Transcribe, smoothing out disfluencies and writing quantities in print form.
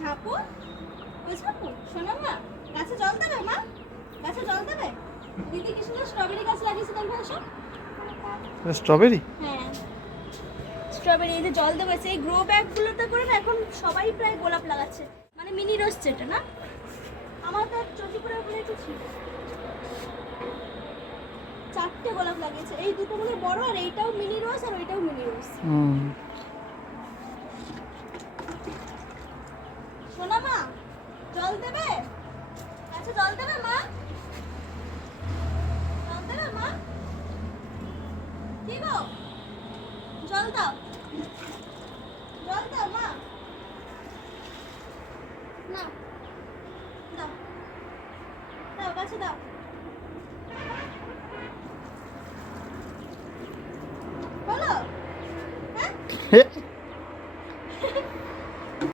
ঝাপু ওই ঝাপু শোনো মা, গাছে জল দেবে মা? গাছে জল দেবে? দিদি কি সুন্দর স্ট্রবেরি গাছ লাগিয়েছে দেখো এসব। স্ট্রবেরি? হ্যাঁ স্ট্রবেরি, এই যে জল দেবে সেই গ্রো ব্যাগগুলোতে করে না এখন সবাই প্রায় গোলাপ লাগাচ্ছে, মানে মিনি রোজ যেটা না, আমার তো চটিপুরা ওখানে একটু ছিল, 4টে গোলাপ লাগিয়েছে, এই দুটো মানে বড় আর এইটাও মিনি রোজ আর ওইটাও মিনি রোজ। সোনা মা জল দেবে? আচ্ছা জল দেবে মা? জল দেবে মা? কি গো জল দাও, জল দাও মা, না দাও দাও গাছে দাও। বলো হ্যাঁ